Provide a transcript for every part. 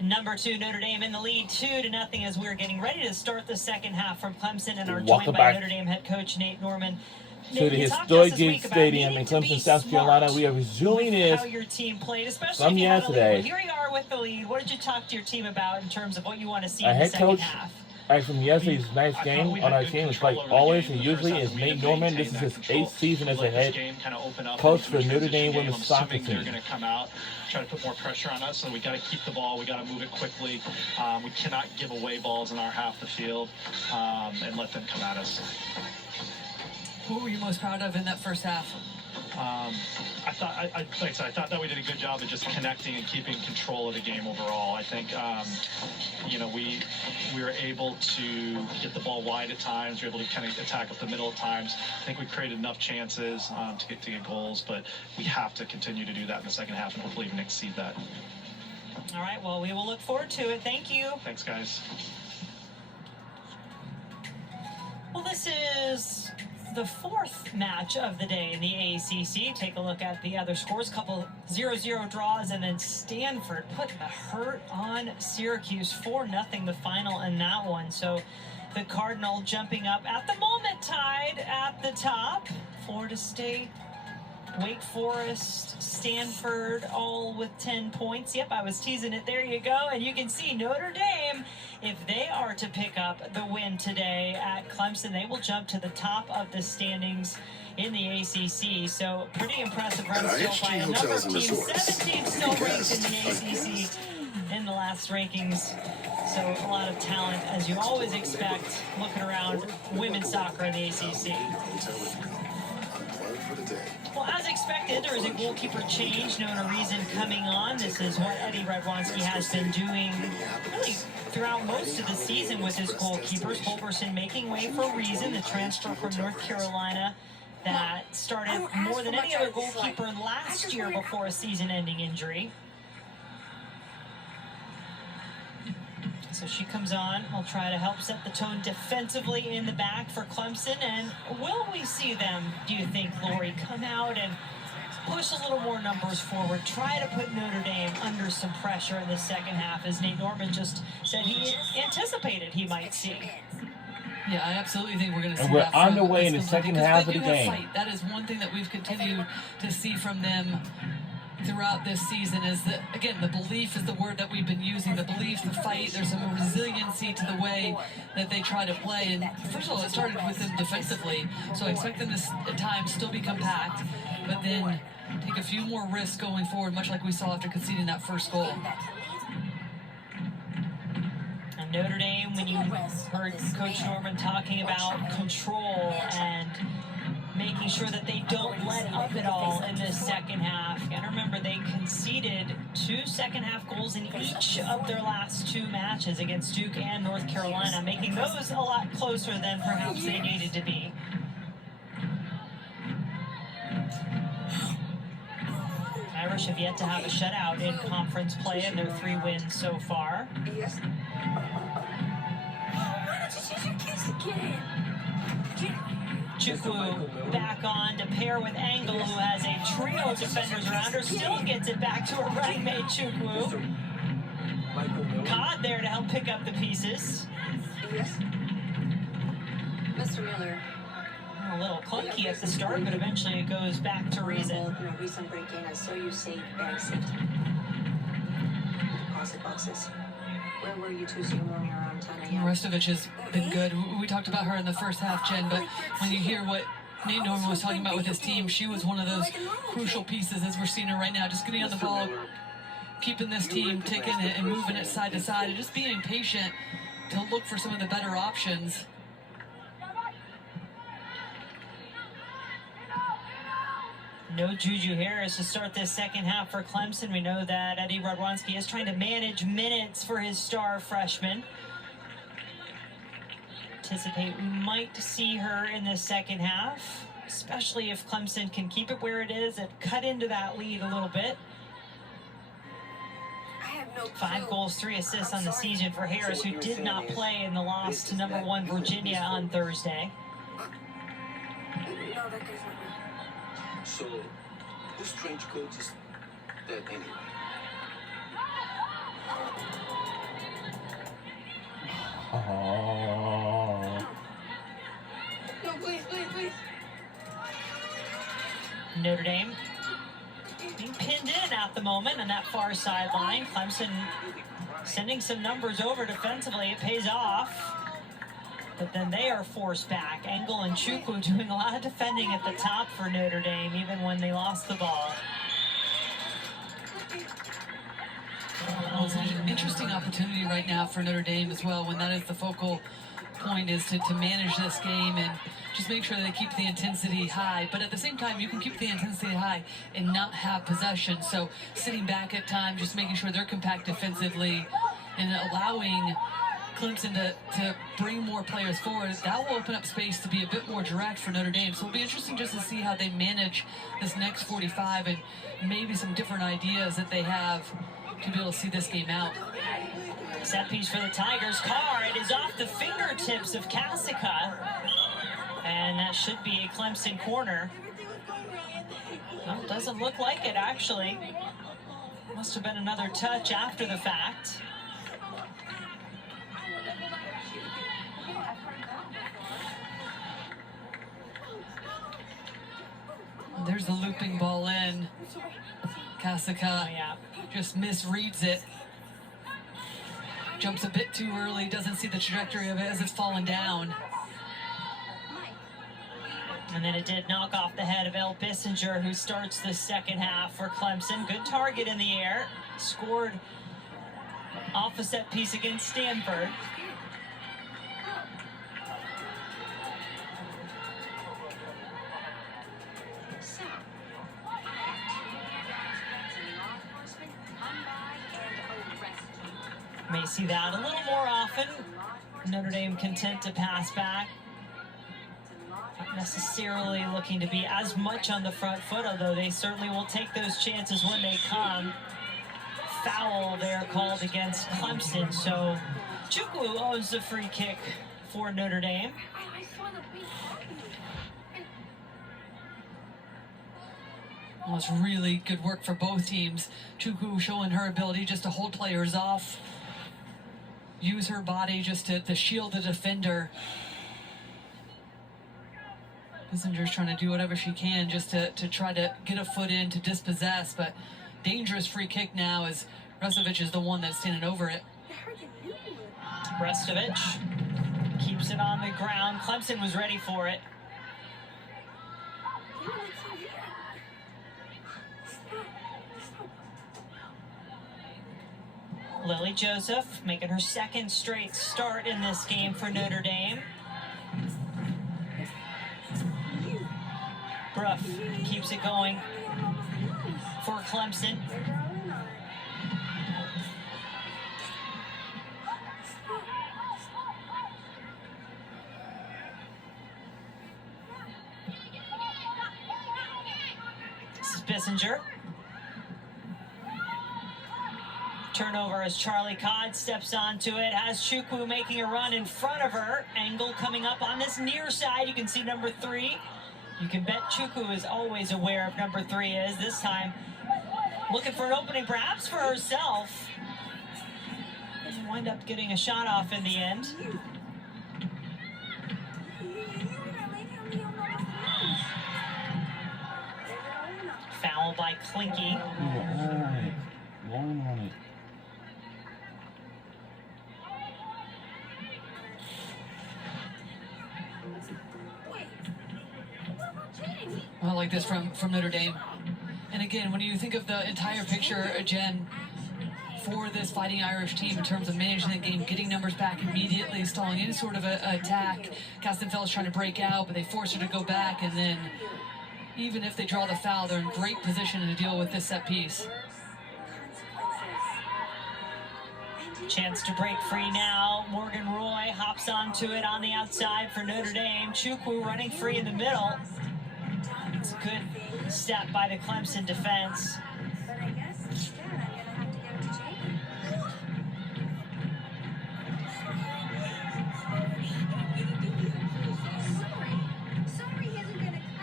Number 2, Notre Dame in the lead 2-0 as we're getting ready to start the second half from Clemson and are joined by Notre Dame head coach Nate Norman. To the historic Gate Stadium in Clemson, South Carolina. We are resuming this how your team played, especially from yesterday. Here you are with the lead. What did you talk to your team about in terms of what you want to see Our in the head second coach, half? from yesterday's night's game on our team, it's like always and usually, is Nate Norman. This is his 8th season as a head coach for Notre Dame women's soccer team. They're going to come out, try to put more pressure on us, so we got to keep the ball, we got to move it quickly. We cannot give away balls in our half of the field and let them come at us. What were you most proud of in that first half? I thought that we did a good job of just connecting and keeping control of the game overall. I think, we were able to get the ball wide at times. We were able to kind of attack up the middle at times. I think we created enough chances to get goals, but we have to continue to do that in the second half and hopefully even exceed that. All right, well, we will look forward to it. Thank you. Thanks, guys. Well, this is the 4th match of the day in the ACC. Take a look at the other scores. Couple 0-0 draws, and then Stanford putting the hurt on Syracuse. 4-0 the final in that one. So the Cardinal jumping up at the moment, tied at the top. Florida State, Wake Forest, Stanford, all with 10 points. Yep, I was teasing it. There you go. And you can see Notre Dame, if they are to pick up the win today at Clemson, they will jump to the top of the standings in the ACC. So pretty impressive run still by a number of teams. 7 teams still ranked in the ACC in the last rankings. So a lot of talent, as you always expect, looking around women's soccer in the ACC. Well, as expected, there is a goalkeeper change. Nona Reason coming on. This is what Eddie Radwanski has been doing really throughout most of the season with his goalkeepers. Holberson making way for Reason, the transfer from North Carolina that started more than any other goalkeeper last year before a season-ending injury. So she comes on. We'll try to help set the tone defensively in the back for Clemson. And will we see them, do you think, Lori, come out and push a little more numbers forward, try to put Notre Dame under some pressure in the second half, as Nate Norman just said he anticipated he might see? Yeah, I absolutely think we're going to see and we're that. on the way in the second half of the game. Fight. That is one thing that we've continued to see from them throughout this season, is that, again, the belief is the word that we've been using. The belief, the fight. There's some resiliency to the way that they try to play. And first of all, it started with them defensively. So I expect them to, at times, still be compact, but then take a few more risks going forward, much like we saw after conceding that first goal. And Notre Dame, when you heard Coach Norman talking about control and making sure that they don't let up at all in this second half. And remember, they conceded 2 second-half goals in each of their last 2 matches against Duke and North Carolina, making those a lot closer than perhaps they needed to be. Irish have yet to have a shutout in conference play in their 3 wins so far. Chukwu back on to pair with Angle, who has a trio of defenders around her, still gets it back to her running mate Chukwu. Codd there to help pick up the pieces. Mr. Miller. A little clunky at the start, but eventually it goes back to Reason. In a recent break-in, I saw you save bag safety. Deposit boxes. Where were you Tuesday morning around 10 a.m.? Restovich has been good. We talked about her in the first half, Jen, but when you hear what Nate Norman was talking about with his team, she was one of those crucial pieces as we're seeing her right now, just getting on the ball, keeping this team ticking and moving it side to side, and just being patient to look for some of the better options. No Juju Harris to start this second half for Clemson. We know that Eddie Radwanski is trying to manage minutes for his star freshman. Anticipate we might see her in the second half, especially if Clemson can keep it where it is and cut into that lead a little bit. 5 goals, 3 assists on the season for Harris, who did not play in the loss to number 1 Virginia on Thursday. So, this strange coach is dead anyway. Oh. No, please, please, please. Notre Dame being pinned in at the moment on that far sideline. Clemson sending some numbers over defensively. It pays off. But then they are forced back. Engel and Chukwu doing a lot of defending at the top for Notre Dame, even when they lost the ball. Well, it's an interesting opportunity right now for Notre Dame as well, when that is the focal point, is to manage this game and just make sure they keep the intensity high. But at the same time, you can keep the intensity high and not have possession. So sitting back at times, just making sure they're compact defensively and allowing Clemson to bring more players forward, that will open up space to be a bit more direct for Notre Dame. So it'll be interesting just to see how they manage this next 45 and maybe some different ideas that they have to be able to see this game out. Set piece for the Tigers. Carr, it is off the fingertips of Kasica. And that should be a Clemson corner. Well, it doesn't look like it, actually. Must have been another touch after the fact. There's the looping ball in. Kasica just misreads it. Jumps a bit too early, doesn't see the trajectory of it as it's falling down. And then it did knock off the head of El Bissinger, who starts the second half for Clemson. Good target in the air. Scored off a set piece against Stanford. May see that a little more often. Notre Dame content to pass back. Not necessarily looking to be as much on the front foot, although they certainly will take those chances when they come. Foul there called against Clemson, so Chukwu owns the free kick for Notre Dame. Well, it's really good work for both teams. Chukwu showing her ability just to hold players off, use her body just to shield the defender. Bissinger's trying to do whatever she can just to try to get a foot in to dispossess, but dangerous free kick now as Restovich is the one that's standing over it. Restovich keeps it on the ground. Clemson was ready for it. Lily Joseph making her second straight start in this game for Notre Dame. Bruff keeps it going for Clemson. This is Bissinger. Turnover as Charlie Codd steps onto it. Has Chukwu making a run in front of her. Engel coming up on this near side. You can see number 3. You can bet Chukwu is always aware of number 3 is. This time looking for an opening perhaps for herself. Doesn't wind up getting a shot off in the end. Foul by Klinke. Long on it. I like this from Notre Dame. And again, when you think of the entire picture, Jen, for this Fighting Irish team in terms of managing the game, getting numbers back immediately, stalling any sort of a attack. Castenfel's trying to break out, but they force her to go back, and then even if they draw the foul, they're in great position to deal with this set piece. Chance to break free now. Morgan Roy hops onto it on the outside for Notre Dame. Chukwu running free in the middle. It's a good step by the Clemson defense. But I guess instead I'm gonna have to get to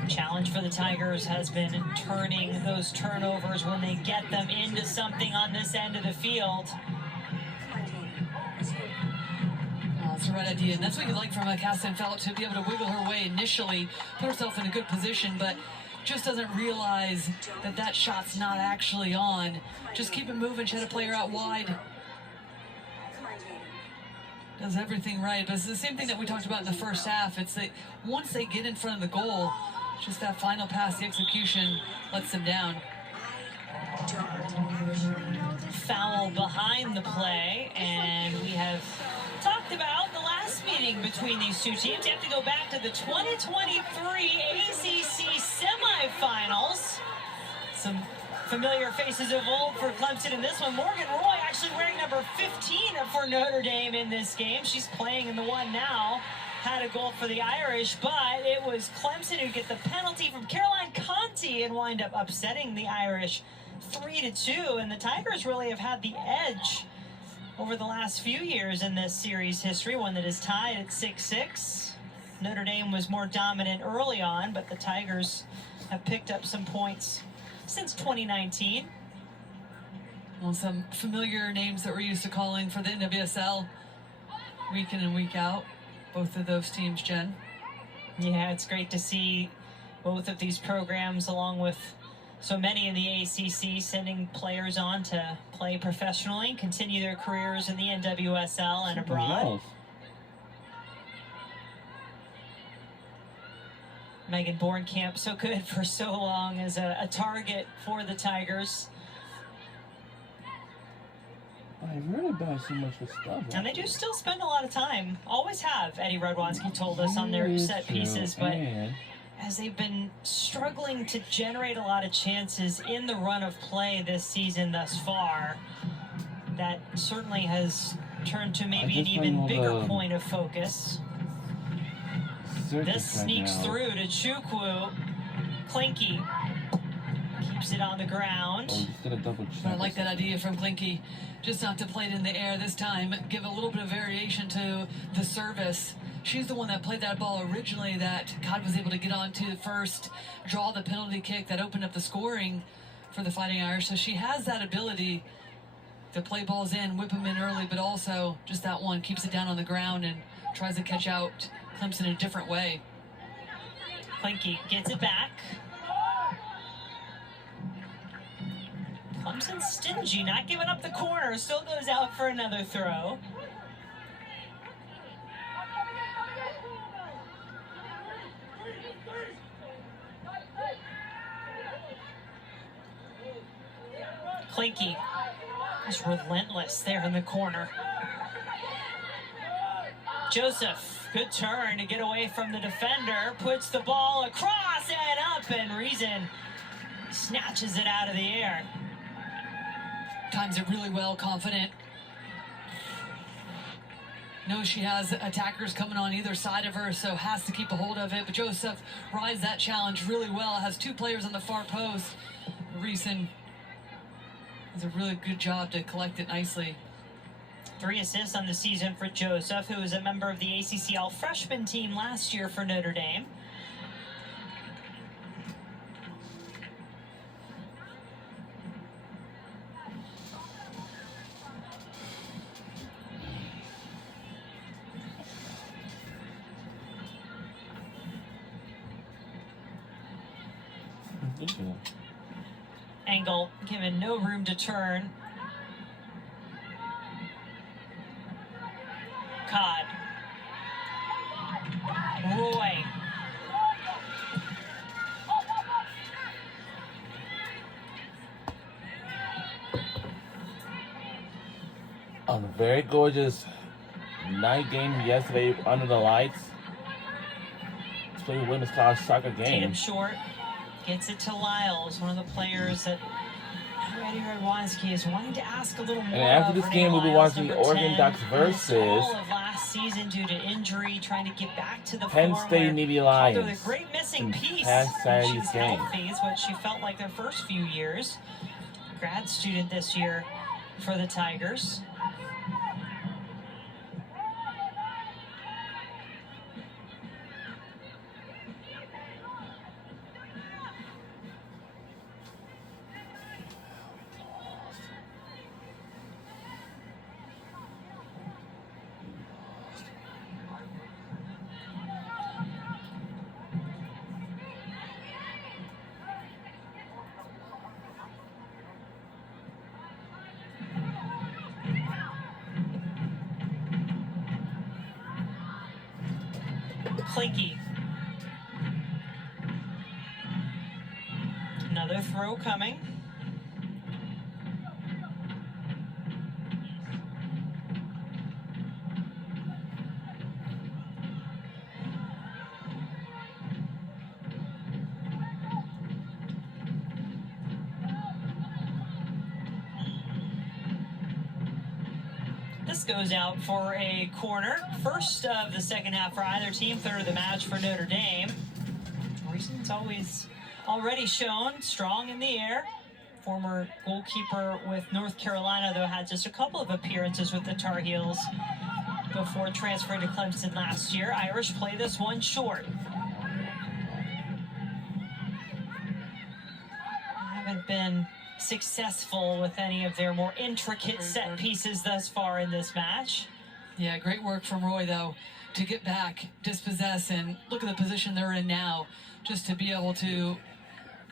Jake. Challenge for the Tigers has been turning those turnovers when they get them into something on this end of the field. That's the right idea, and that's what you like from a Castan Felt, to be able to wiggle her way initially, put herself in a good position, but just doesn't realize that that shot's not actually on. Just keep it moving. She had a player out wide. Does everything right, but it's the same thing that we talked about in the first half. It's that once they get in front of the goal, just that final pass, the execution lets them down. Foul behind the play, and we have talked about the last meeting between these two teams. You have to go back to the 2023 ACC semifinals. Some familiar faces of old for Clemson in this one. Morgan Roy actually wearing number 15 for Notre Dame in this game. She's playing in the one now. Had a goal for the Irish, but it was Clemson who get the penalty from Caroline Conti and wind up upsetting the Irish 3-2. And the Tigers really have had the edge over the last few years in this series history, one that is tied at 6-6. Notre Dame was more dominant early on, but the Tigers have picked up some points since 2019. Well, some familiar names that we're used to calling for the NWSL week in and week out. Both of those teams, Jen. Yeah, it's great to see both of these programs, along with so many in the ACC, sending players on to play professionally, continue their careers in the NWSL and abroad. Megan Bornkamp, so good for so long as a target for the Tigers. I've really done so much for stuff. And they do still spend a lot of time, always have, Eddie Radwanski told us, on their set pieces, but as they've been struggling to generate a lot of chances in the run of play this season thus far, that certainly has turned to maybe an even bigger point of focus. This sneaks through to Chukwu. Clinky keeps it on the ground. Oh, just gotta double check. I like that idea from Clinky. Just not to play it in the air this time. Give a little bit of variation to the service. She's the one that played that ball originally that God was able to get onto first, draw the penalty kick that opened up the scoring for the Fighting Irish. So she has that ability to play balls in, whip them in early, but also just that one keeps it down on the ground and tries to catch out Clemson in a different way. Clinky gets it back. Clemson stingy, not giving up the corner, still goes out for another throw. Clinky is relentless there in the corner. Joseph, good turn to get away from the defender, puts the ball across and up, and Reason snatches it out of the air. Times it really well, confident. Knows she has attackers coming on either side of her, so has to keep a hold of it. But Joseph rides that challenge really well. Has two players on the far post. Reason does a really good job to collect it nicely. 3 assists on the season for Joseph, who was a member of the ACC All-Freshman team last year for Notre Dame. Angle given no room to turn. Codd. Roy. A very gorgeous night game yesterday under the lights. Let's play a women's college soccer game. Tatum Short gets it to Lyles, one of the players that Eddie Radwanski is wanting to ask a little more. And after this game, we'll be watching the Oregon Ducks versus all of last season due to injury, trying to get back to the Penn form State where Navy Lions. they're the great missing piece. Past Saturday's She's game. healthy is what she felt like their first few years. Grad student this year for the Tigers. Clinky. Another throw coming. This goes out for a corner. First of the second half for either team, third of the match for Notre Dame. Reason's already shown strong in the air. Former goalkeeper with North Carolina, though, had just a couple of appearances with the Tar Heels before transferring to Clemson last year. Irish play this one short. Haven't been successful with any of their more intricate set pieces thus far in this match. Yeah, great work from Roy, though, to get back, dispossess, and look at the position they're in now, just to be able to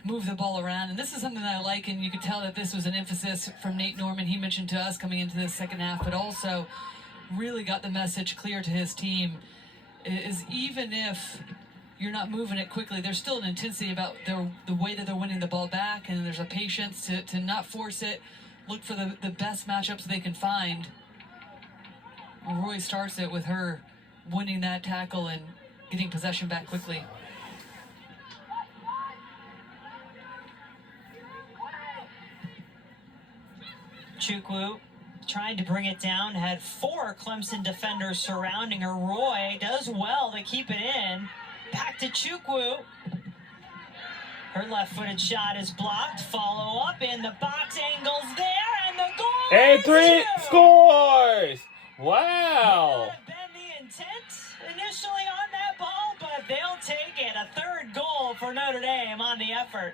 move the ball around. And this is something that I like, and you could tell that this was an emphasis from Nate Norman. He mentioned to us coming into this second half, but also really got the message clear to his team, is even if you're not moving it quickly, there's still an intensity about the way that they're winning the ball back, and there's a patience to not force it, look for the best matchups they can find. Roy starts it with her winning that tackle and getting possession back quickly. Chukwu trying to bring it down, had 4 Clemson defenders surrounding her. Roy does well to keep it in. Back to Chukwu. Her left-footed shot is blocked. Follow up in the box, angles there, and the goal. And 3 scores! Wow! That had been the intent initially on that ball, but they'll take it. A third goal for Notre Dame on the effort.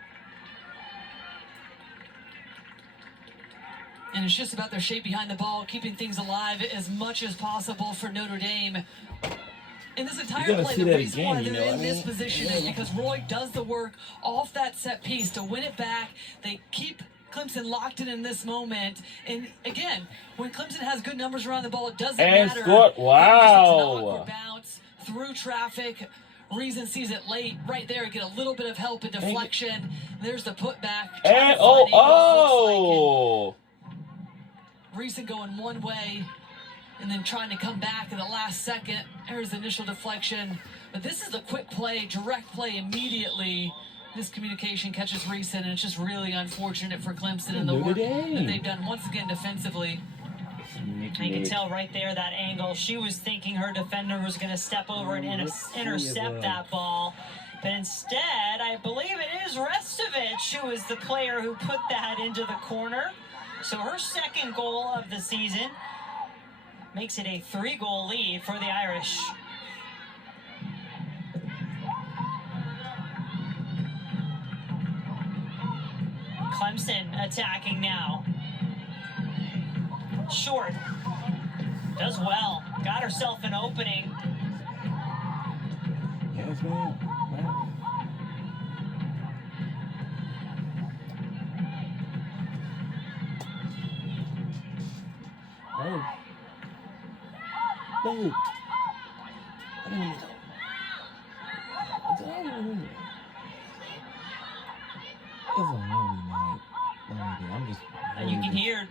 And it's just about their shape behind the ball, keeping things alive as much as possible for Notre Dame. In this entire play, the reason why they're in this position is because Roy does the work off that set piece to win it back. They keep Clemson locked in this moment. And again, when Clemson has good numbers around the ball, it doesn't matter. Wow. Bounce through traffic. Reason sees it late. Right there, get a little bit of help and deflection. There's the putback. And Reason going one way and then trying to come back in the last second. There's the initial deflection. But this is a quick play, direct play immediately. This communication catches Reason, and it's just really unfortunate for Clemson and the work that they've done once again defensively. You can tell right there that angle. She was thinking her defender was going to step over and intercept that ball. But instead, I believe it is Restovich who is the player who put that into the corner. So her second goal of the season makes it a 3-goal lead for the Irish. Clemson attacking now. Short. Does well. Got herself an opening. Yes, ma'am. Oh. No. You can hear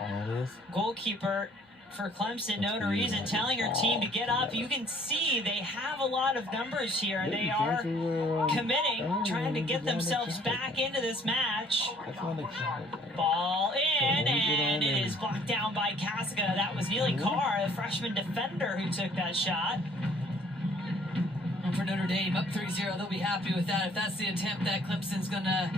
all goalkeeper for Clemson, Notre Dame, telling her team to get up. You can see they have a lot of numbers here. They are committing, trying to get themselves back into this match. Ball in, and it is blocked down by Casca. That was Neely Carr, a freshman defender, who took that shot. And for Notre Dame, up 3-0, they'll be happy with that. If that's the attempt that Clemson's going to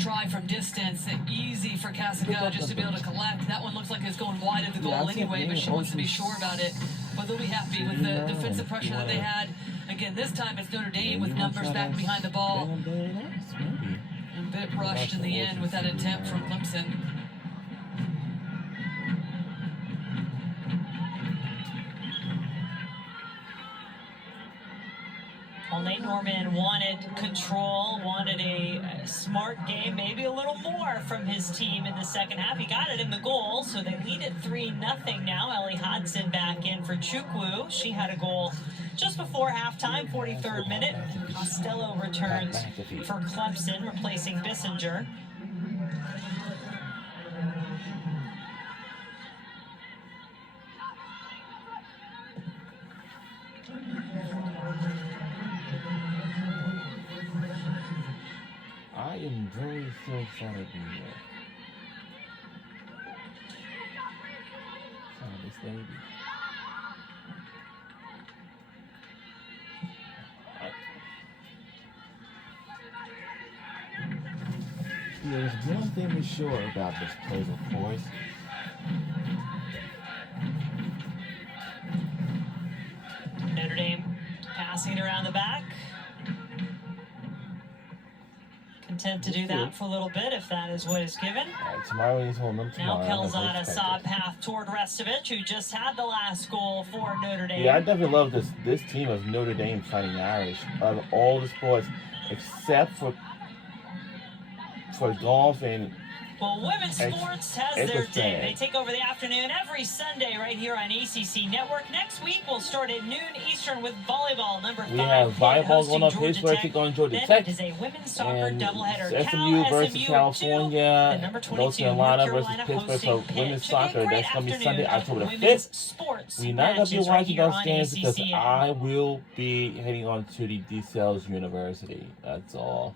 try from distance, easy for Casca just to be able to collect. That one looks like it's going wide of the goal anyway, but she wants to be sure about it. But they'll be happy with the defensive pressure that they had. Again, this time it's Notre Dame with numbers back behind the ball. A bit rushed in the end with that attempt from Clemson. Nate Norman wanted control, wanted a smart game, maybe a little more from his team in the second half. He got it in the goal, so they lead it 3-0 now. Ellie Hodson back in for Chukwu. She had a goal just before halftime, 43rd minute. Costello returns for Clemson, replacing Bissinger. I am very so excited to be here. Son of this baby. There's one thing for sure about this place, of course. Notre Dame passing it around the back. Content to do that for a little bit if that is what is given. Tomorrow he's home tomorrow. Now Calzada saw a path toward Restovich, who just had the last goal for Notre Dame. Yeah, I definitely love this team of Notre Dame Fighting Irish. Of all the sports, except for golf and well, women's sports has their day. They take over the afternoon every Sunday right here on ACC Network. Next week we'll start at noon Eastern with volleyball. Number 5. We have volleyball going on Pittsburgh, take on Georgia Tech. It is a women's soccer doubleheader. SMU versus California. North Carolina versus Pittsburgh for women's soccer. That's going to be Sunday, October the 5th. We're not going to be watching those games because I will be heading on to the DeSales University. That's all.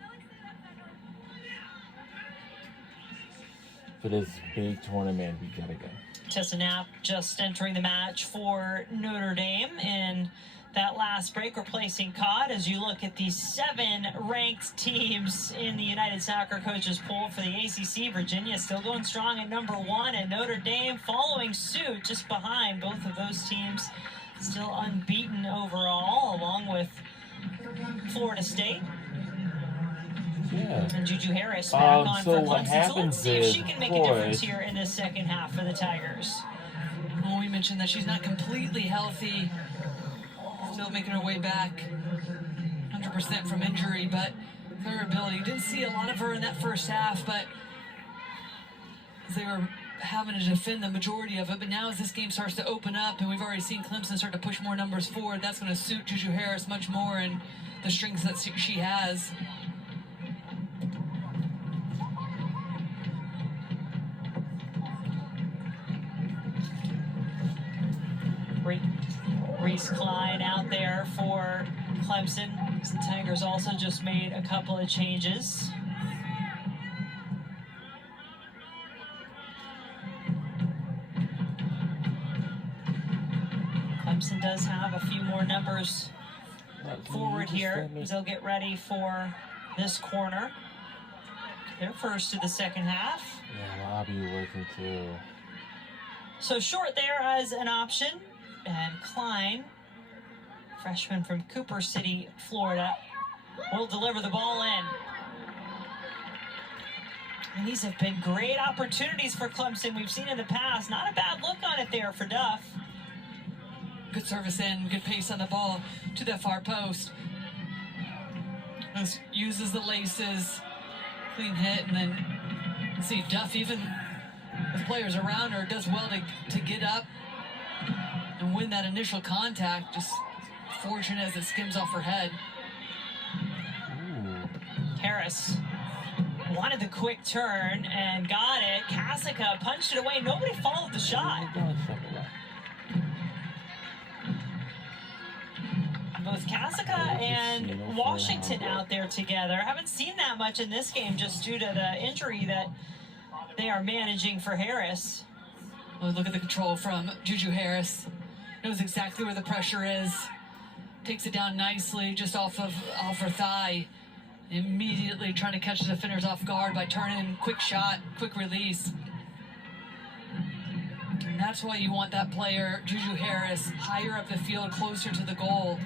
For this big tournament, we gotta go. Tessa Knapp just entering the match for Notre Dame in that last break, replacing Codd. As you look at the 7 ranked teams in the United Soccer Coaches poll for the ACC, Virginia still going strong at number 1, and Notre Dame following suit just behind. Both of those teams still unbeaten overall, along with Florida State. Yeah. And Juju Harris back on for what Clemson. happens So let's see if she can make a difference here in this second half for the Tigers. Well, we mentioned that she's not completely healthy, still making her way back 100% from injury, but her ability. You didn't see a lot of her in that first half, but they were having to defend the majority of it. But now as this game starts to open up, and we've already seen Clemson start to push more numbers forward, that's going to suit Juju Harris much more and the strengths that she has. Reese Klein out there for Clemson. The Tigers also just made a couple of changes. Clemson does have a few more numbers forward here as they'll get ready for this corner. They're first to the second half. Yeah, Robbie working too. So short there as an option. And Klein, freshman from Cooper City, Florida, will deliver the ball in. And these have been great opportunities for Clemson. We've seen in the past. Not a bad look on it there for Duff. Good service in, good pace on the ball to that far post. Just uses the laces, clean hit, and then see Duff, even with players around her, does well to get up and win that initial contact. Just fortunate as it skims off her head. Ooh. Harris wanted the quick turn and got it. Kasica punched it away. Nobody followed the shot. Both Kasica and Washington out there together. Haven't seen that much in this game just due to the injury that they are managing for Harris. Well, look at the control from Juju Harris. Knows exactly where the pressure is. Takes it down nicely just off her thigh. Immediately trying to catch the defenders off guard by turning, quick shot, quick release. And that's why you want that player, Juju Harris, higher up the field, closer to the goal.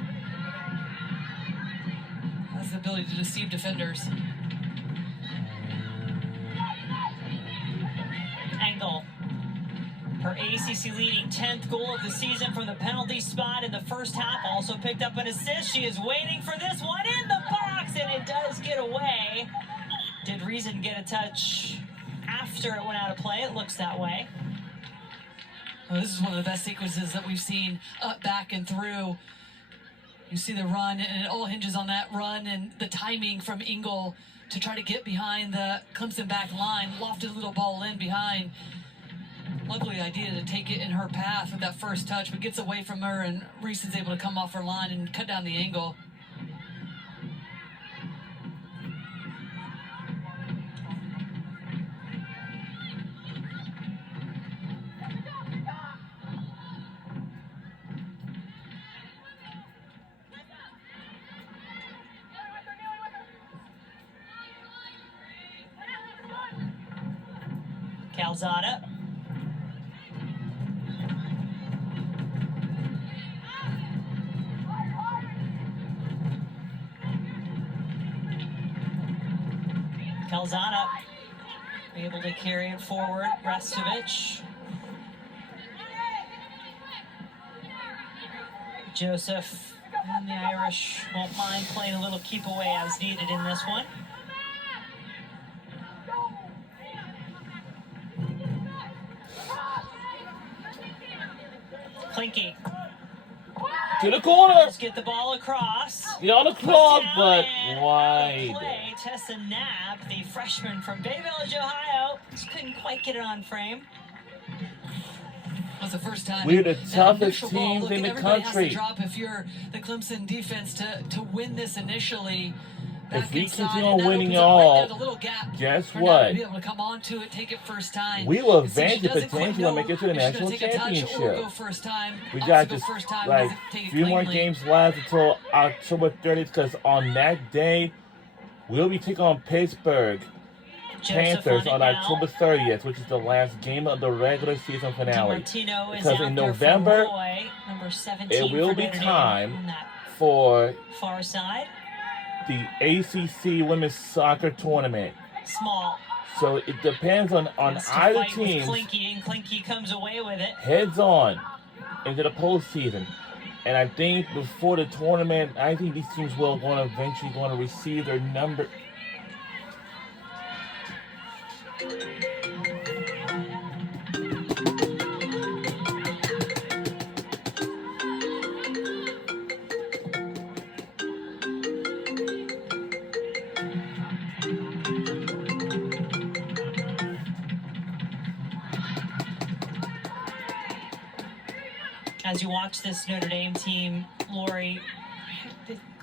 Has the ability to deceive defenders. Angle. Her ACC leading 10th goal of the season from the penalty spot in the first half. Also picked up an assist. She is waiting for this one in the box, and it does get away. Did Reason get a touch after it went out of play? It looks that way. Well, this is one of the best sequences that we've seen up, back, and through. You see the run, and it all hinges on that run and the timing from Engel to try to get behind the Clemson back line. Lofted a little ball in behind. Lovely idea to take it in her path with that first touch, but gets away from her, and Reese is able to come off her line and cut down the angle. Calzada. Calzada able to carry it forward. Restovich. Joseph and the Irish won't mind playing a little keep away as needed in this one. Clinky. To the corner. Let's get the ball across. On the clock, but wide. Play. Tessa Knapp, the freshman from Bay Village, Ohio, just couldn't quite get it on frame. Was the first time. We're the toughest teams in the country. Has to drop if you're the Clemson defense to win this initially. If we continue winning all, guess what? Be able to come on to it, take it first time. We will advance the potential and make it to the national championship. We got just like a few more games left until October 30th, because on that day, we'll be taking on Pittsburgh Panthers on October 30th, which is the last game of the regular season finale. Because in November, it will be time for far side. The ACC Women's Soccer Tournament. Small. So it depends on either team. Clinky, and Clinky comes away with it. Heads on into the postseason. And I think before the tournament, I think these teams will eventually going to receive their number. As you watch this Notre Dame team, Lori,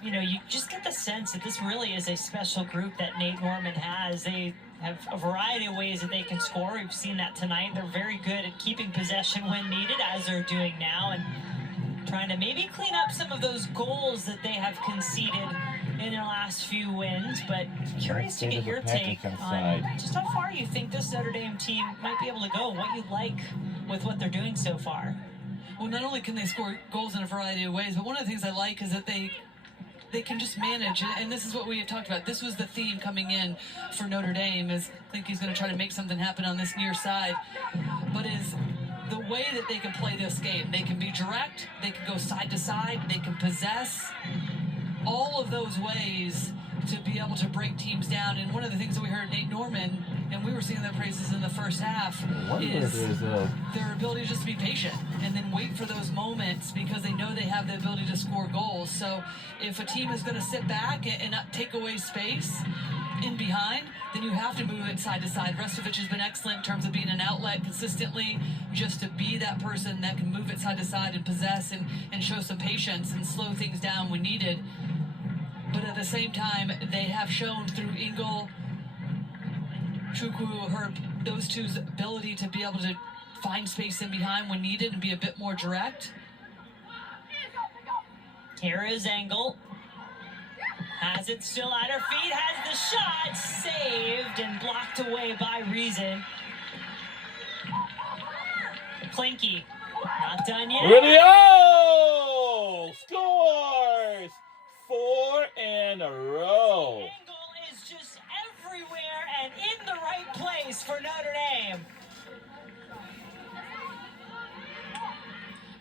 you just get the sense that this really is a special group that Nate Norman has. They have a variety of ways that they can score. We've seen that tonight. They're very good at keeping possession when needed, as they're doing now, and trying to maybe clean up some of those goals that they have conceded in their last few wins. But curious to get your take on just how far you think this Notre Dame team might be able to go, what you like with what they're doing so far. Well, not only can they score goals in a variety of ways, but one of the things I like is that they can just manage, and this is what we had talked about. This was the theme coming in for Notre Dame, is I think he's going to try to make something happen on this near side, but is the way that they can play this game. They can be direct, they can go side to side, they can possess, all of those ways to be able to break teams down. And one of the things that we heard Nate Norman, and we were seeing their praises in the first half, is their ability just to be patient and then wait for those moments, because they know they have the ability to score goals. So if a team is going to sit back and not take away space in behind, then you have to move it side to side. Restovich has been excellent in terms of being an outlet consistently, just to be that person that can move it side to side and possess and show some patience and slow things down when needed. But at the same time, they have shown through Engel, Chukwu, those two's ability to be able to find space in behind when needed and be a bit more direct. Here is Engel. Has it still at her feet, has the shot saved and blocked away by Reason. Clinky, not done yet. Radio scores 4 in a row. Engel is just everywhere and in the right place for Notre Dame.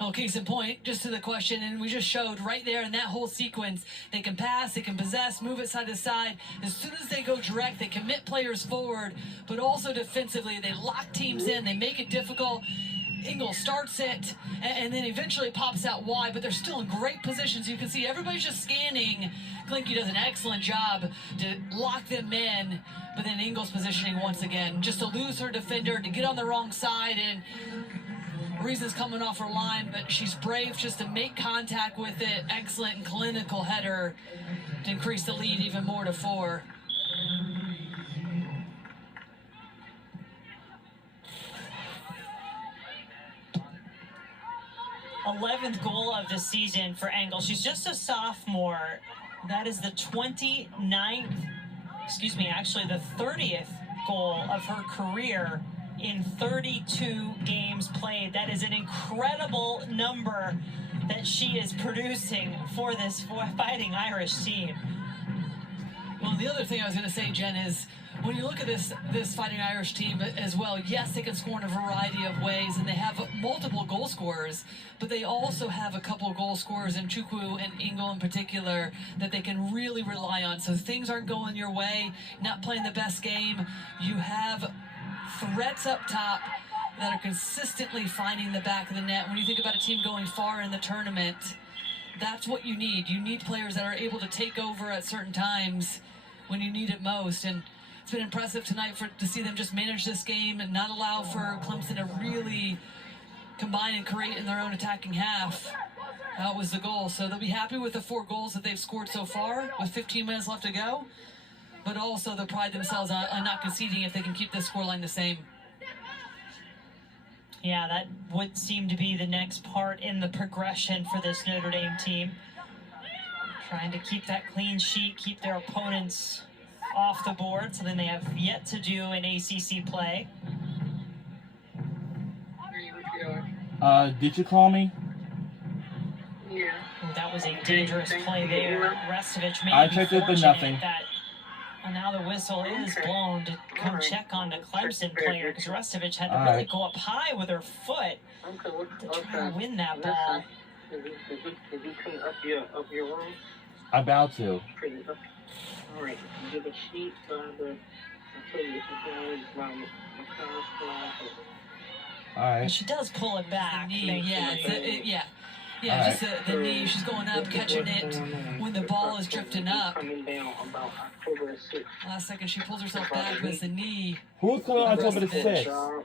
Well, Kingston Point, just to the question, and we just showed right there in that whole sequence, they can pass, they can possess, move it side to side. As soon as they go direct, they commit players forward, but also defensively, they lock teams in, they make it difficult. Ingle starts it, and then eventually pops out wide, but they're still in great positions. You can see everybody's just scanning. Klinke does an excellent job to lock them in, but then Ingle's positioning once again, just to lose her defender, to get on the wrong side, and Reese's coming off her line, but she's brave just to make contact with it. Excellent and clinical header to increase the lead even more to 4. 11th goal of the season for Engel. She's just a sophomore. That is the 29th, actually the 30th goal of her career in 32 games played. That is an incredible number that she is producing for this Fighting Irish team. Well, the other thing I was going to say, Jen, is when you look at this Fighting Irish team as well, yes, they can score in a variety of ways, and they have multiple goal scorers, but they also have a couple goal scorers in Chukwu and Ingle in particular that they can really rely on. So things aren't going your way, not playing the best game. You have threats up top that are consistently finding the back of the net. When you think about a team going far in the tournament, that's what you need. You need players that are able to take over at certain times when you need it most. And it's been impressive tonight to see them just manage this game and not allow for Clemson to really combine and create in their own attacking half. That was the goal. So they'll be happy with the 4 goals that they've scored so far with 15 minutes left to go. But also they'll pride themselves on not conceding if they can keep this scoreline the same. Yeah, that would seem to be the next part in the progression for this Notre Dame team. Trying to keep that clean sheet, keep their opponents off the board, something they have yet to do in ACC play. Did you call me? Yeah. Ooh, that was a dangerous play there. Restovich maybe I checked it, but nothing. And now the whistle is blown to come check on the Clemson player, because Restovich had to really go up high with her foot to try to win that ball. Did you clean up your room? About to. All right. Give a sheet by the. I tell you, my Alright. And she does pull it back. Yeah, just the knee. She's going up, catching it when the ball is drifting up. Coming down about October 6th. Last second, she pulls herself back with the knee. Who's coming on October the 6th?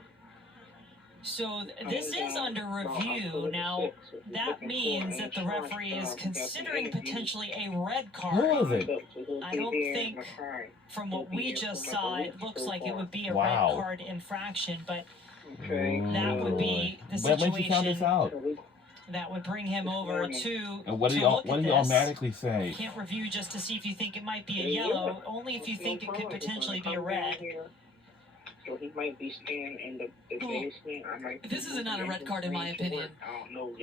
So this is under review. Now, that means that the referee is considering potentially a red card. Who is it? I don't think, from what we just saw, it looks like it would be a red card infraction, but that would be the situation. When she found this out? That would bring him over to And what did he automatically say? You can't review just to see if you think it might be a yellow, only if you think it could potentially be a red. So he might be staying in the basement. This is not a red card in my opinion.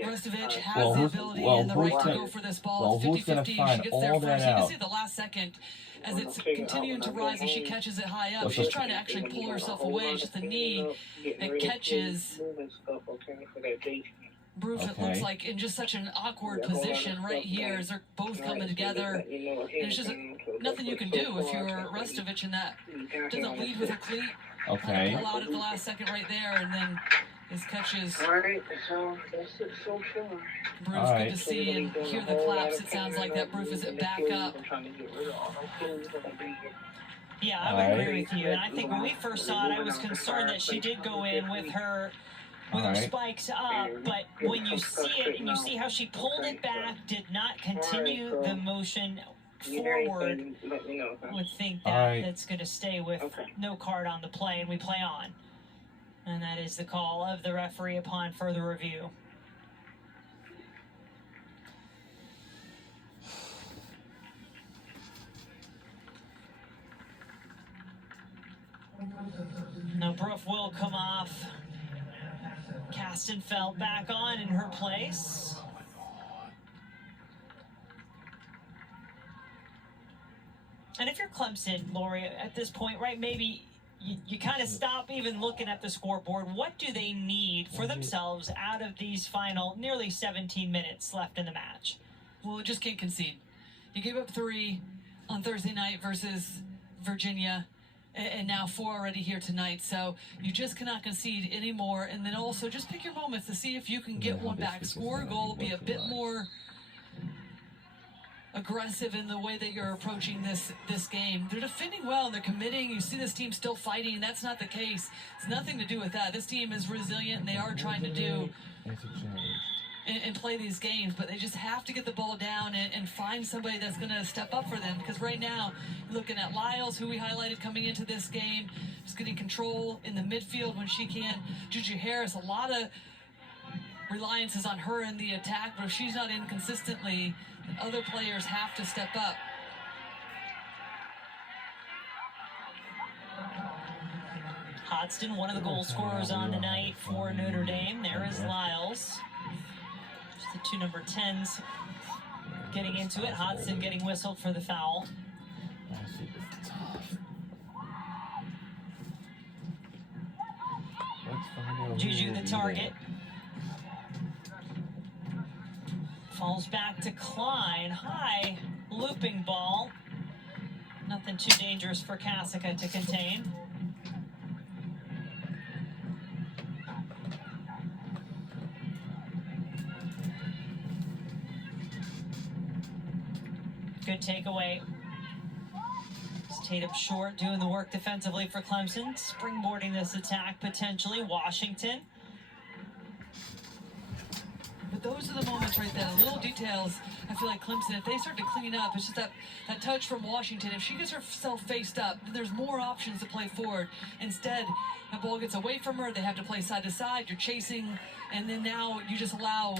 Restovich has Well, the ability and the right to go for this ball. It's 50-50. She gets there first. You can see the last second as it's continuing to rise and she catches it high up. She's trying to actually pull herself away. It's just the knee that catches Bruce. It looks like in just such an awkward position right here as they're both coming together. And it's just nothing you can do if you're Restovich and that doesn't lead with a cleat. Okay. Pull out at the last second right there, and then his catches. All right, so that's it so far. Bruce, good to see and hear the claps. It sounds like that Bruce is back up. Yeah, I would agree with you. And I think when we first saw it, I was concerned that she did go in with her spikes up, but when you see it and you see how she pulled it back, did not continue the motion forward, would think that it's going to stay with no card on the play, and we play on. And that is the call of the referee upon further review. Now Bruff will come off. Castenfeld back on in her place. And if you're Clemson, Lori, at this point, right, maybe you kind of stop even looking at the scoreboard. What do they need for themselves out of these final nearly 17 minutes left in the match? Well, we just can't concede. You gave up 3 on Thursday night versus Virginia, and now 4 already here tonight. So you just cannot concede anymore. And then also just pick your moments to see if you can get one back. Score a goal, be a bit more aggressive in the way that you're approaching this game. They're defending well and they're committing. You see this team still fighting. That's not the case. It's nothing to do with that. This team is resilient and they are trying to do and play these games, but they just have to get the ball down and find somebody that's going to step up for them. Because right now, you're looking at Lyles, who we highlighted coming into this game, just getting control in the midfield when she can. Juju Harris, a lot of reliance is on her in the attack, but if she's not in consistently, other players have to step up. Hodgson, one of the goal scorers on the night for Notre Dame. There is Lyles. Just the 2 number 10s getting into it. Hodgson getting whistled for the foul. Juju the target. Falls back to Klein. High looping ball. Nothing too dangerous for Kasica to contain. Good takeaway. Tatum short doing the work defensively for Clemson. Springboarding this attack potentially. Washington. But those are the moments right there, the little details. I feel like Clemson, if they start to clean up, it's just that touch from Washington. If she gets herself faced up, then there's more options to play forward. Instead, the ball gets away from her. They have to play side to side. You're chasing, and then now you just allow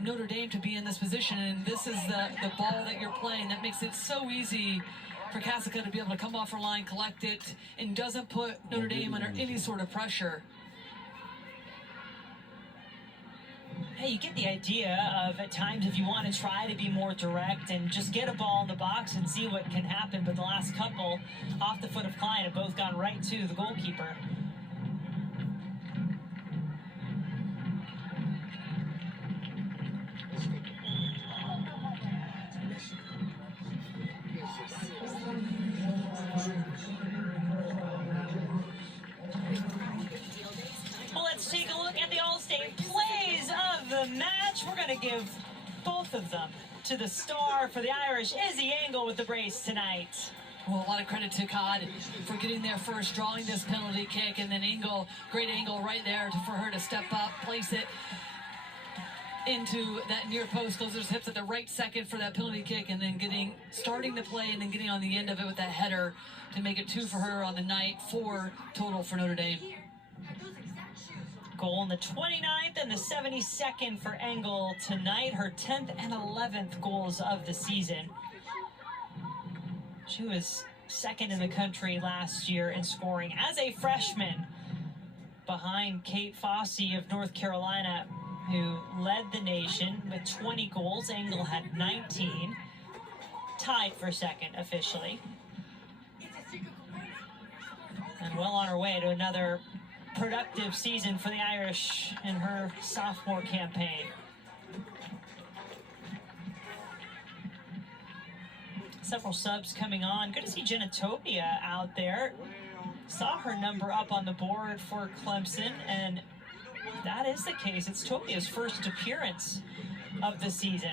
Notre Dame to be in this position, and this is the ball that you're playing. That makes it so easy for Kasica to be able to come off her line, collect it, and doesn't put Notre Dame under any sort of pressure. Hey, you get the idea of at times if you want to try to be more direct and just get a ball in the box and see what can happen, but the last couple off the foot of Klein have both gone right to the goalkeeper. Well, let's take a look at the All-State plays of the match. We're going to give both of them to the star for the Irish, Izzy Engel, with the brace tonight. Well, a lot of credit to Cod for getting there first, drawing this penalty kick, and then Engel, great angle right there for her to step up, place it into that near post, closes his hips at the right second for that penalty kick, and then starting the play and then getting on the end of it with that header to make it 2 for her on the night, 4 total for Notre Dame. Goal in the 29th and the 72nd for Engel tonight, her 10th and 11th goals of the season. She was second in the country last year in scoring as a freshman, behind Kate Fossey of North Carolina, who led the nation with 20 goals. Engel had 19, tied for second officially. And well on her way to another productive season for the Irish in her sophomore campaign. Several subs coming on. Good to see Jenna Topia out there. Saw her number up on the board for Clemson, and that is the case. It's Topia's first appearance of the season.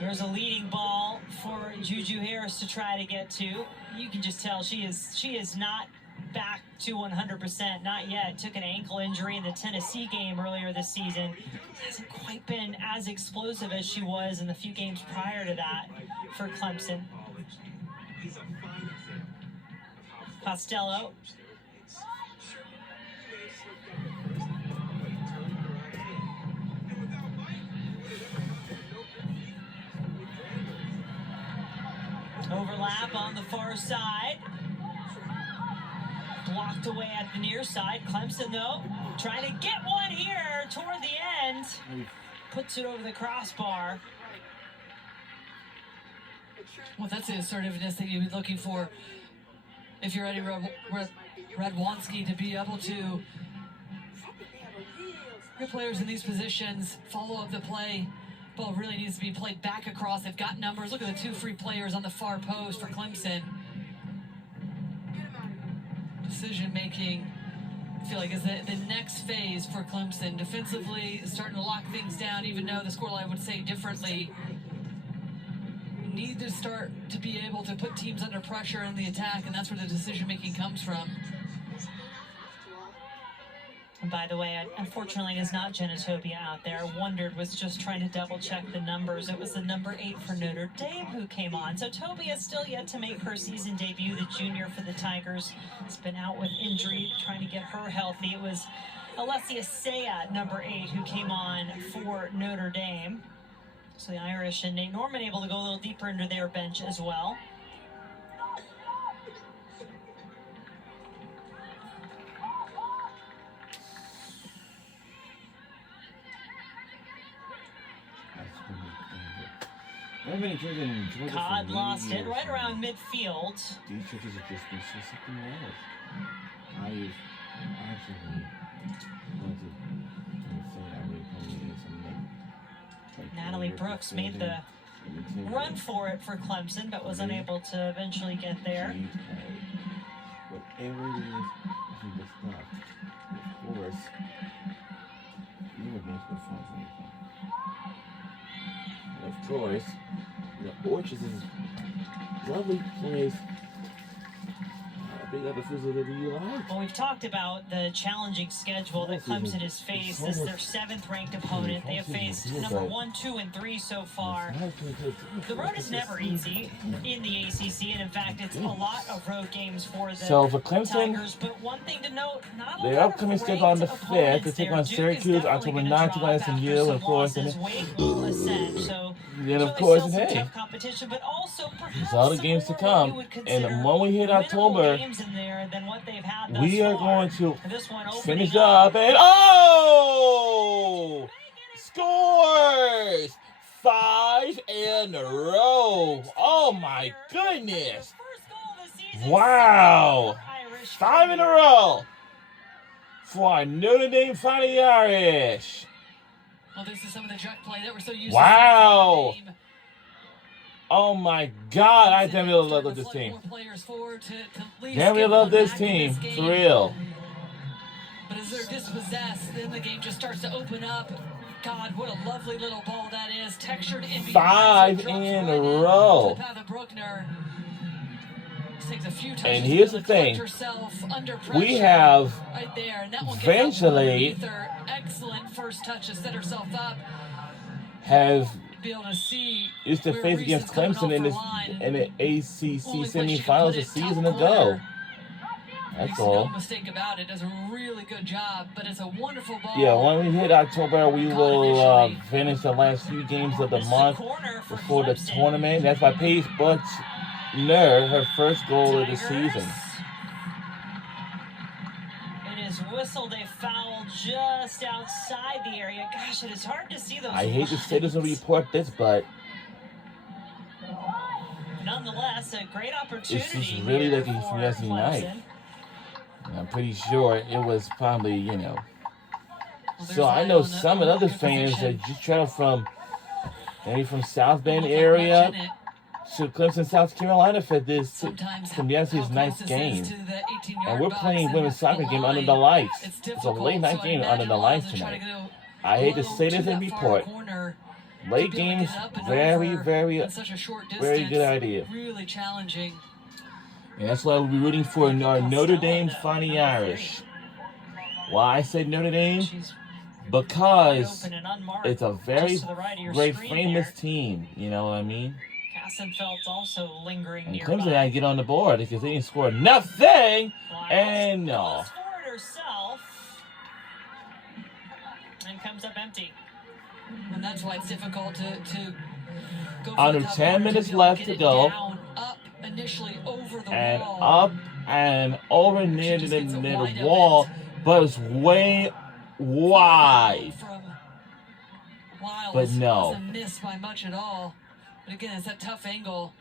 Here's a leading ball for Juju Harris to try to get to. You can just tell she is not back to 100%, not yet. Took an ankle injury in the Tennessee game earlier this season. Hasn't quite been as explosive as she was in the few games prior to that for Clemson. Costello. Overlap on the far side. Blocked away at the near side. Clemson, though, trying to get one here toward the end. Puts it over the crossbar. Well, that's the assertiveness that you'd be looking for if you're Eddie Radwanski to be able to get players in these positions, follow up the play. Ball really needs to be played back across. They've got numbers. Look at the 2 free players on the far post for Clemson. Decision making, I feel like, is the next phase for Clemson. Defensively, starting to lock things down, even though the scoreline would say differently. Need to start to be able to put teams under pressure in the attack, and that's where the decision making comes from. And by the way, unfortunately, it's not Jenna Tobia out there. Wondered was just trying to double check the numbers. It was the number 8 for Notre Dame who came on. So Tobia still yet to make her season debut, the junior for the Tigers. Has been out with injury, trying to get her healthy. It was Alessia Saya, number 8, who came on for Notre Dame. So the Irish and Nate Norman able to go a little deeper into their bench as well. Codd lost it right around midfield. These churches have just been so something else. I actually want to say that really probably is something. Natalie Brooks made the run for it for Clemson, but was unable to eventually get there. Whatever it is, I think the stuff. Of course, you would make the fun for anything. Of course, the Orchards is a lovely place. Big other facility you like. Well, we've talked about the challenging schedule that Clemson has faced. This is their 7th-ranked opponent. They have faced number 1, 2, and 3 so far. The road is never easy in the ACC, and in fact, it's a lot of road games for the Tigers. But one thing to note, not their upcoming schedule on the 5th, they take on Syracuse, October 9th, to play SMU, and of course, and then of course, hey, there's all the games to come. And when we hit October, we are going to finish up and scores 5 in a row. Oh my goodness. Wow. 5 in a row for our Notre Dame Fighting Irish. Well, this is some of the jet play that we're so used to. Wow. Oh my God, I damn really love this team. Damn really love this team, for real. But as they're dispossessed, then the game just starts to open up. God, what a lovely little ball that is. Textured in behind. 5 in a row. And here's the thing. We have eventually excellent first touch to set herself up. Have used to face against Clemson in the ACC semifinals a season ago. That's all. No mistake about it. Does a really good job, but it's a wonderful ball. Yeah, when we hit October, we will finish the last few games of the month before the tournament. That's by Paige Buckner, her first goal of the season. It is whistled a foul just outside the area. Gosh, it is hard to see those. I hate to say this and report this, but nonetheless, a great opportunity. It's just really like a Wednesday night. I'm pretty sure it was probably, you know. So I know some of the other fans that just travel from maybe from South Bend area to Clemson, South Carolina for this Clemson's ninth game. And we're playing women's soccer game under the lights. It's a late night game under the lights tonight. I hate to say this in report. Late games, very, very good idea. Really challenging. And that's why we'll be rooting for our Notre Dame Fighting Irish. Why I say Notre Dame? Because it's a very famous team. You know what I mean? Kassenfeld's also lingering and nearby. Clemson got to get on the board because they didn't score nothing. And no. And comes up empty. And that's why it's difficult to go under 10 minutes left to go. Down, up initially over the and wall. Up and over near the wall, but it's way wide. But no. Wasn't missed by much at all. But again, it's that tough angle.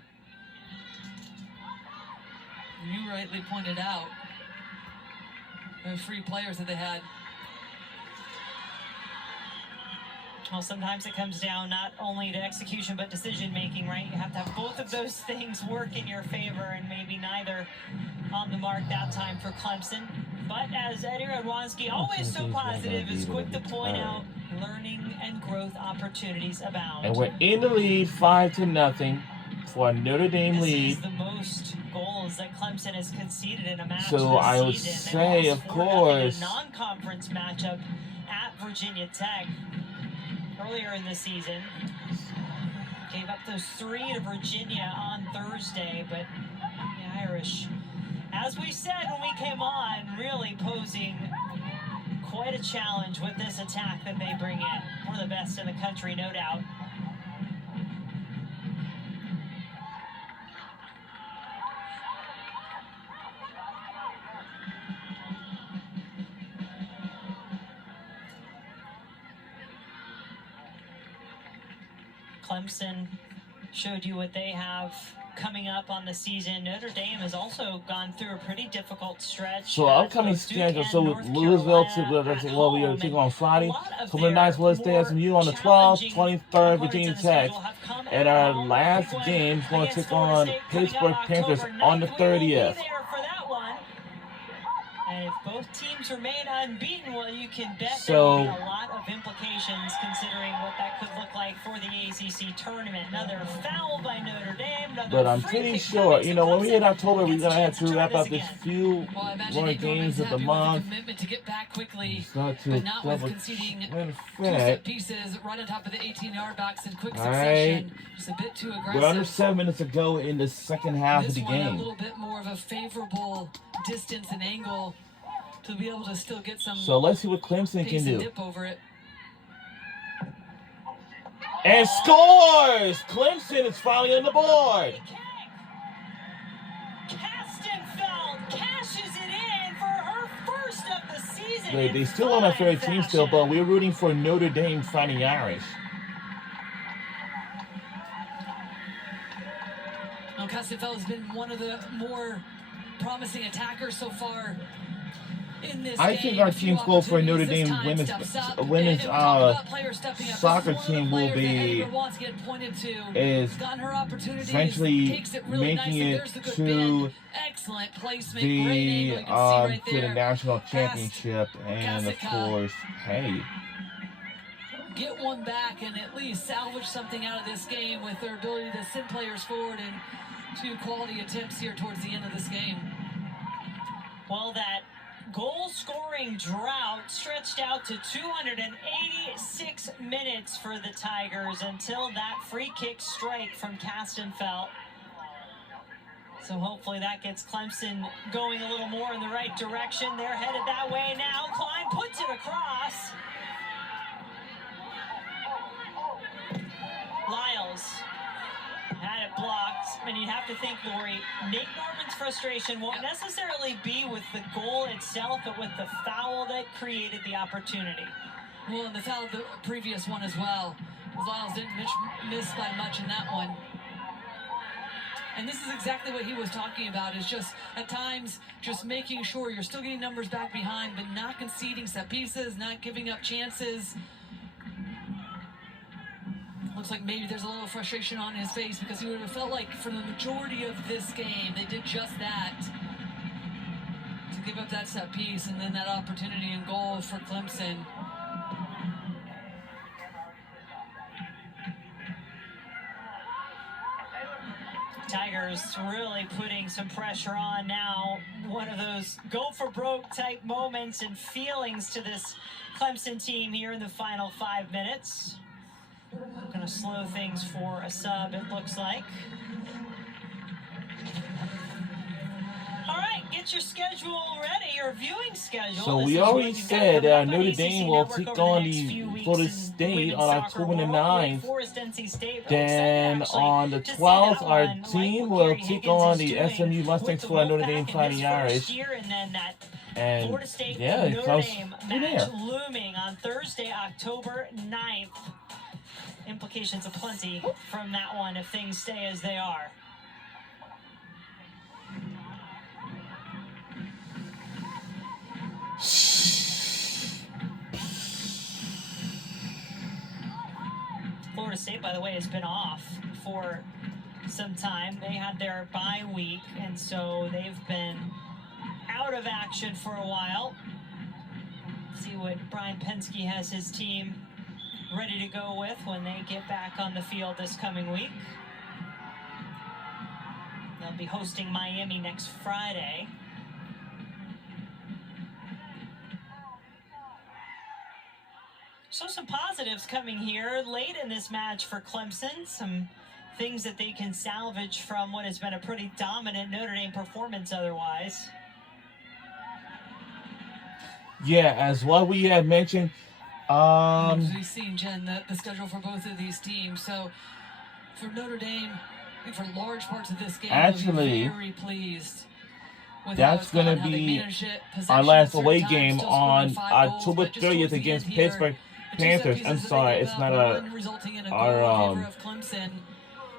You rightly pointed out. the free players that they had. Well, sometimes it comes down not only to execution but decision making, right? You have to have both of those things work in your favor, and maybe neither on the mark that time for Clemson. But as Eddie Radwanski, always so positive, is quick to point out, learning and growth opportunities abound. And we're in the lead 5-0 for a Notre Dame lead. This is the most goals that Clemson has conceded in a match so this I would season. say, of course, a non-conference matchup at Virginia Tech earlier in the season. Gave up those 3 to Virginia on Thursday, but the Irish, as we said when we came on, really posing quite a challenge with this attack that they bring in. One of the best in the country, no doubt. Clemson showed you what they have coming up on the season. Notre Dame has also gone through a pretty difficult stretch. So upcoming schedule, so with Louisville, that's what we are taking on Friday. Couple of nights, we'll stay SMU on the 12th, 23rd, Virginia Tech. And our last game is going to take on Pittsburgh Panthers on the 30th. And if both teams remain unbeaten, well, you can bet there will be a lot of implications considering what that could look like for the ACC tournament. Another foul by Notre Dame. But I'm pretty sure, you know, when we hit October, we're going to have to wrap up this few more games of the month. To get back quickly, not to but not with conceding pieces right on top of the 18-yard box in quick succession. Just a bit too aggressive. We're under 7 minutes to go in the second half of the game. A little bit more of a favorable distance and angle to be able to still get some. So let's see what Clemson can do. Dip over it. And scores! Clemson is finally on the board. Kastenfeld cashes it in for her first of the season. They still on our favorite team still, but we're rooting for Notre Dame Fighting Irish. Well, Kastenfeld has been one of the more promising attackers so far. I think our team's goal for Notre Dame women's soccer team will be essentially making it to the national championship, and of course, hey, get one back and at least salvage something out of this game with their ability to send players forward and 2 quality attempts here towards the end of this game. Well, that goal-scoring drought stretched out to 286 minutes for the Tigers until that free kick strike from Kastenfeld. So hopefully that gets Clemson going a little more in the right direction. They're headed that way now. Klein puts it across. Lyles had it blocked, and you have to think, Lori, Nate Norman's frustration won't necessarily be with the goal itself, but with the foul that created the opportunity. Well, and the foul, the previous one as well. Lyles didn't miss by much in that one. And this is exactly what he was talking about, is just, at times, just making sure you're still getting numbers back behind, but not conceding set pieces, not giving up chances. Looks like maybe there's a little frustration on his face because he would have felt like for the majority of this game, they did just that. To give up that set piece and then that opportunity and goal for Clemson. Tigers really putting some pressure on now. One of those go for broke type moments and feelings to this Clemson team here in the final 5 minutes. Going to slow things for a sub, it looks like. All right, get your schedule ready, your viewing schedule. So we already said Notre Dame will take on the Florida State on October the 9th. Then on the 12th, our team will take on the SMU Mustangs for Notre Dame Fighting Irish. And Florida State yeah, Notre Dame match looming on Thursday, October 9th. Implications aplenty from that one if things stay as they are. Florida State, by the way, has been off for some time. They had their bye week, and so they've been out of action for a while. See what Brian Penske has his team ready to go with when they get back on the field this coming week. They'll be hosting Miami next Friday. So some positives coming here late in this match for Clemson. Some things that they can salvage from what has been a pretty dominant Notre Dame performance otherwise. Yeah, as what we had mentioned. We've seen, Jen, the schedule for both of these teams. So for Notre Dame, I think for large parts of this game, actually, very pleased with that's going to be our last away game on October 30th against Pittsburgh Panthers. I'm sorry, it's not our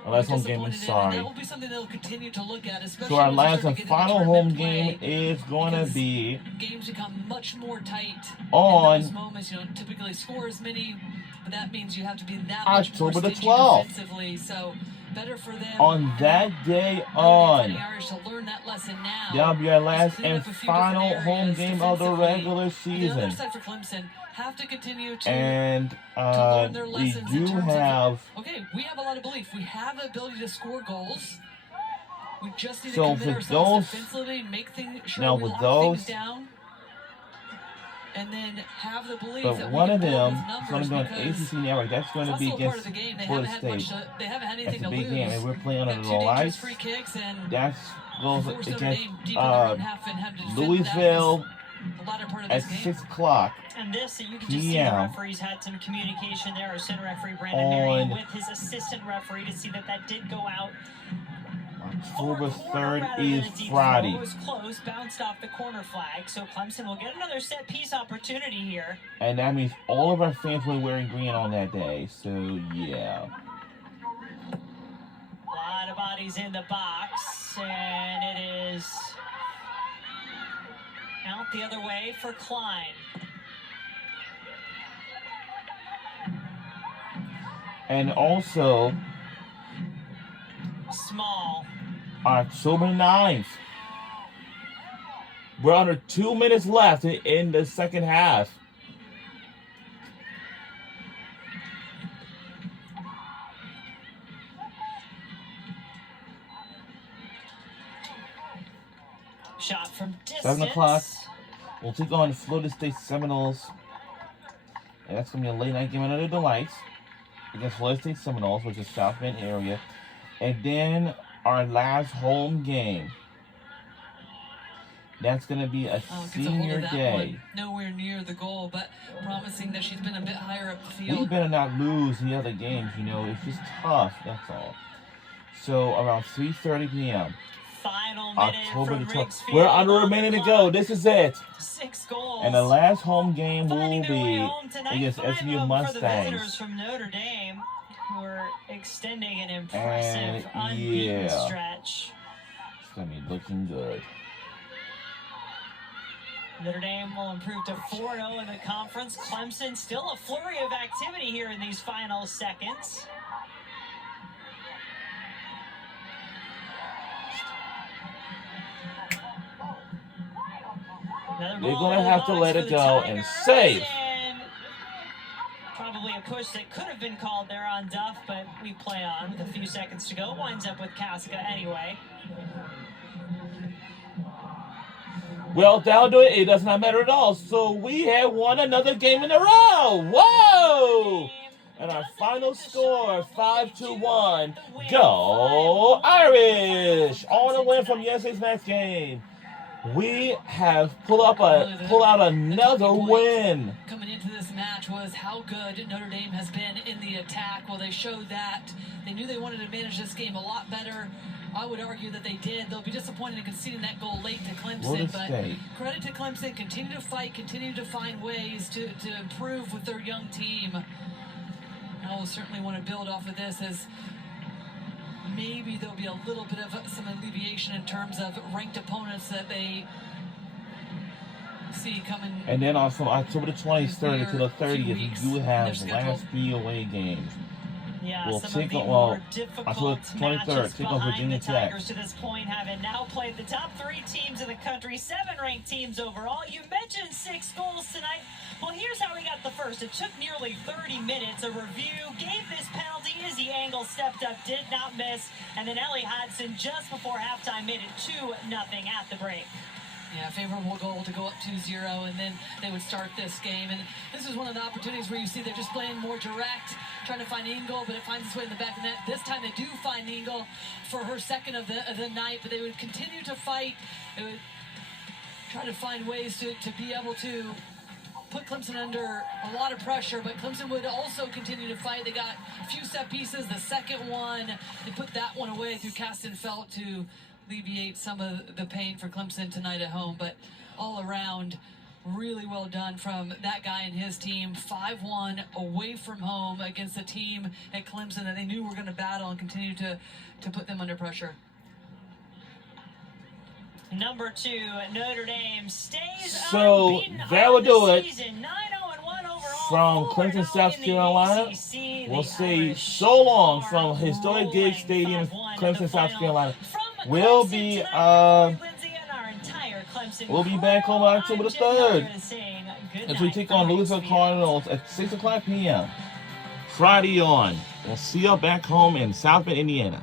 last home game. I'm sorry. That will be something they'll continue to look at, So our last and final home game is going to be games become much more tight on in those moments. You don't typically score as many, but that means you have to be that October much more the 12th. defensively. So better for them on that day on. To learn that lesson now. That'll be our last and final home game of the regular season. The other side for Clemson have to continue to learn their we lessons do have. Okay, we have a lot of belief. We have the ability to score goals. We just need So to for commit ourselves those, defensively, make things sure now we with lock those, things down, and then have the belief but that one we of can build them those is going to go on numbers ACC network. That's going to be against Florida State. They haven't had anything That's a to big lose. game, and we're playing under the Two dangerous lights. free kicks and That's goes forced Notre against Dame deep in their own half and have to defend Louisville the latter part of at this game. 6 o'clock. And this, you can just see the referees had some communication there. Our center referee, Brandon on Marion, with his assistant referee to see that did go out. October 3rd is Friday. It was close, bounced off the corner flag, so Clemson will get another set piece opportunity here. And that means all of our fans will be wearing green on that day, so yeah. A lot of bodies in the box, and it is out the other way for Klein. And also, Small. October 9th. We're under 2 minutes left in the second half. Shot from distance. 7 o'clock. We'll take on the Florida State Seminoles. And that's going to be a late night game under the lights against Florida State Seminoles, which is South Bend area. And then our last home game. That's going to be a senior day. Nowhere near the goal, but promising that she's been a bit higher up the field. We better not lose the other games, you know. It's just tough, that's all. So around 3:30 p.m. Final minute October the from 12th. Riggs We're Field under a minute to go. This is it. 6 goals. And the last home game will Finding their way be home tonight. against 5 SMU of them for the visitors Mustangs. from Notre Dame, who are extending an impressive And unbeaten yeah, stretch. it's going to be looking good. Notre Dame will improve to 4-0 in the conference. Clemson still a flurry of activity here in these final seconds. They're going to have to let it go and save. And probably a push that could have been called there on Duff, but we play on with a few seconds to go. Winds up with Casca anyway. Well, that'll do it. It does not matter at all. So we have won another game in a row. Whoa! And our final score, 5-1. Go Irish! On a win from yesterday's next game. We have pulled out another win. Coming into this match was how good Notre Dame has been in the attack. Well, they showed that. They knew they wanted to manage this game a lot better. I would argue that they did. They'll be disappointed in conceding that goal late to Clemson, but credit to Clemson. Continue to fight, continue to find ways to improve with their young team. I will certainly want to build off of this as maybe there'll be a little bit of some alleviation in terms of ranked opponents that they see coming. And then also October the 23rd to the 30th, we do have schedule. last 3 away games. Yeah, We'll some take of the on, more difficult October 23rd, matches take on behind Virginia the Tech. Tigers to this point, having now played the top 3 teams in the country, 7 ranked teams overall. You mentioned 6 goals tonight. Well, here's how we got the first. It took nearly 30 minutes. A review gave this penalty. Izzy Angle stepped up, did not miss, and then Ellie Hodson just before halftime made it 2-0 at the break. Yeah, favorable goal to go up 2-0, and then they would start this game. And this is one of the opportunities where you see they're just playing more direct, trying to find Ingle, but it finds its way in the back of the net. This time they do find Ingle for her second of the night, but they would continue to fight. They would try to find ways to be able to put Clemson under a lot of pressure, but Clemson would also continue to fight. They got a few set pieces. The second one, they put that one away through Castenfeld to alleviate some of the pain for Clemson tonight at home. But all around, really well done from that guy and his team. 5-1 away from home against a team at Clemson that they knew were going to battle and continue to put them under pressure. Number 2, Notre Dame stays unbeaten that will do it. Season. 9-1 overall. From Clemson, South Carolina, we'll say so long from historic Gage Stadium, Clemson, South Carolina. We'll be back on October the 3rd as we take on Louisville Cardinals at 6 o'clock p.m. Friday on. We'll see you back home in South Bend, Indiana.